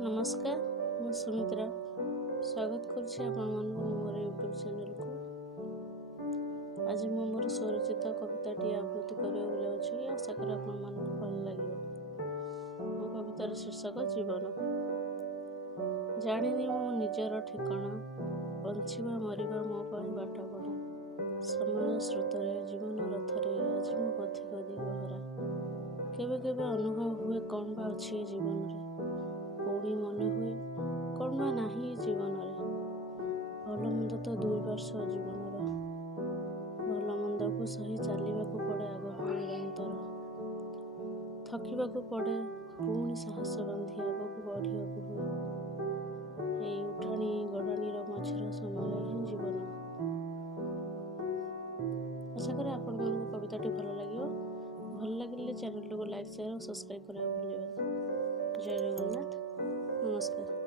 नमस्कार, ମୁଁ ସୁମିତ୍ରା ସ୍ୱାଗତ କରୁଛି ଆପଣମାନଙ୍କୁ ମୋର ୟୁଟ୍ୟୁବ୍ ଚ୍ୟାନେଲକୁ। ଆଜି ମୁଁ ମୋର ସ୍ୱରଚିତ କବିତାଟିଏ ଆବୃତ୍ତି କରିବାକୁ ଯାଉଛି। ଆଶା କରେ ଆପଣମାନଙ୍କୁ ଭଲ ଲାଗିବ। ମୋ କବିତାର ଶୀର୍ଷକ ଜୀବନ। ଜାଣିନି ମୁଁ ନିଜର ଠିକଣା, ବଞ୍ଚିବା ମରିବା ମୋ ପାଇଁ ବାଟପଣା। ସମୟ ସ୍ରୋତରେ ଜୀବନ ରଥରେ ଆଜି ମୁଁ ପଥିକ ଦିଗହରା। କେବେ କେବେ ଅନୁଭବ ହୁଏ କ'ଣ ବା ଅଛି ଏ ଜୀବନରେ, ପୁଣି ମନେ ହୁଏ କ'ଣ ବା ନାହିଁ ଏ ଜୀବନରେ। ଭଲ ମନ୍ଦ ତ ଦୁଇ ପାର୍ଶ୍ୱ ଜୀବନର, ଭଲ ମନ୍ଦକୁ ସହି ଚାଲିବାକୁ ପଡ଼େ ଆଗକୁ ନିରନ୍ତର। ଥକିବାକୁ ପଡ଼େ ପୁଣି ସାହସ ବାନ୍ଧି ଆଗକୁ ବଢ଼ିବାକୁ ହୁଏ। ଏଇ ଉଠାଣି ଗଡ଼ାଣିର ମଝିର ସମୟ ହିଁ ଜୀବନ। ଆଶା କରେ ଆପଣମାନଙ୍କୁ କବିତାଟି ଭଲ ଲାଗିବ। ଭଲ ଲାଗିଲେ ଚ୍ୟାନେଲଟିକୁ ଲାଇକ୍, ସେୟାର ଓ ସବସ୍କ୍ରାଇବ୍ କରିବାକୁ ଭୁଲିବେନି। ଜୟ ଜଗନ୍ନାଥ, ନମସ୍କାର।